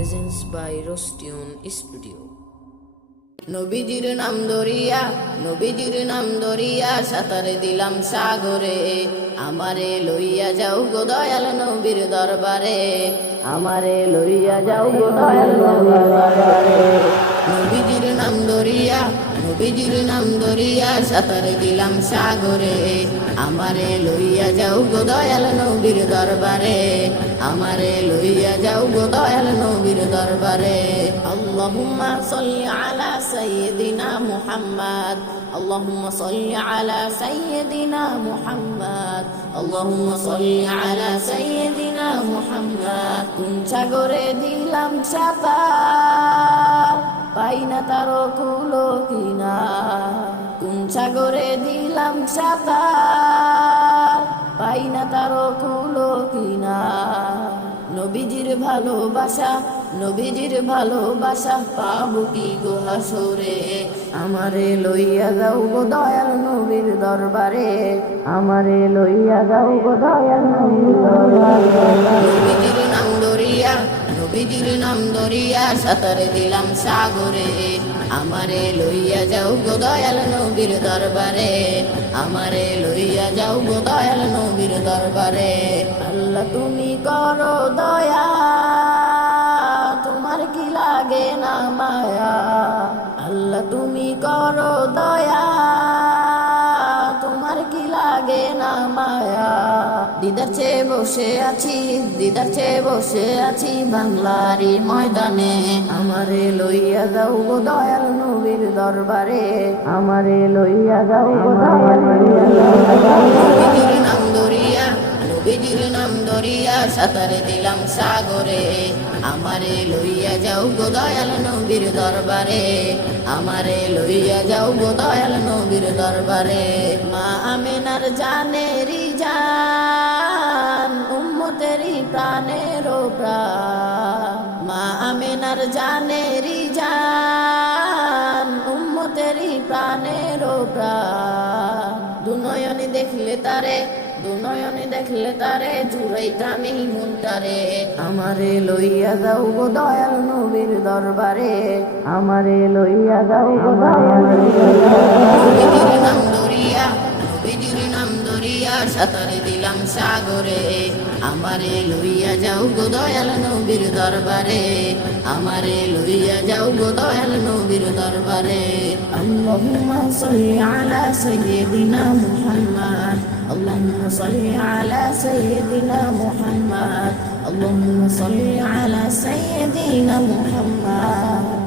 Presence by রোস্টিউন studio নবীজির নাম দরিয়া নবীজির নাম দরিয়া সাঁতারে দিলাম সাগরে। আমারে লইয়া যাও গো দয়াল নবীর দরবারে। আমারে লইয়া যাও গো দয়াল দরবারে। নবীজির নাম দরিয়া নবীজির নাম দরিয়া সাঁতারে দিলাম সাগরে। আমারে লইয়া যাও গো দয়াল নবীর দরবারে, আমারে লইয়া যাও গো দয়াল নবীর দরবারে। আল্লাহুম্মা সাল্লি আলা সাইয়্যিদিনা মুহাম্মদ, আল্লাহুম্মা সাল্লি আলা সাইয়্যিদিনা মুহাম্মদ, আল্লাহুম্মা সাল্লি আলা সাইয়্যিদিনা মুহাম্মদ। কোন সাগরে দিলাম সাঁতার পাই না তার কুলো কিনা। কোন গরে দিলাম চাপা পাই না তারো কুলো কিনা। নবীজির ভালোবাসা নবীজির ভালোবাসা, পাবো কি গো হাসরে? আমারে লইয়া যাও গো দয়াল নবীর দরবারে। আমারে লইয়া যাও গো দয়াল নবীর দরবারে। নবীজির নাম দরিয়া, নবীজির নাম দরিয়া, সাঁতারে দিলাম সাগরে। আমারে লইয়া যাও গো দয়াল নবীর দরবারে। আমারে লইয়া যাও গো দয়াল নবীর দরবারে। আল্লাহ তুমি করো দয়া, তোমার কি লাগে না মায়া? আল্লাহ তুমি করো দয়া দিদার চেয়ে বসে আছি, দিদার চেয়ে বসে আছি বাংলারই ময়দানে। আমারে লইয়া যাও গো দয়াল নবীর দরবারে। আমারে লইয়া যাও গো দয়াল নাম দরিয়া নবীজির নাম দরিয়া সাঁতারে দিলাম সাগরে। আমারে লইয়া যাও গো দয়াল নবীর দরবারে। আমারে লইয়া যাও গো দয়াল নবীর দরবারে। মা আমেনার জান উম্মতেরি প্রাণের প্রাণ মা আমেনার জানেরি জান উম্মতেরি প্রাণের প্রাণ দুনয়নে দেখলে তারে, দুনয়নে দেখলে তারে জুড়াইতামি মুন্টারে। আমারে লইয়া যাও গো দয়াল নবীর দরবারে। আমারে লইয়া যাও গো দয়াল সাগরে, আমারে লইয়া যাও গো দয়াল নবীর দরবারে, আমারে লইয়া যাও গো দয়াল নবীর দরবারে। আল্লাহুম্মা সাল্লি আলা সাইয়্যিদিনা মুহাম্মদ, আল্লাহুম্মা সাল্লি আলা সাইয়্যিদিনা মুহাম্মদ, আল্লাহুম্মা সাল্লি আলা সাইয়্যিদিনা মুহাম্মদ।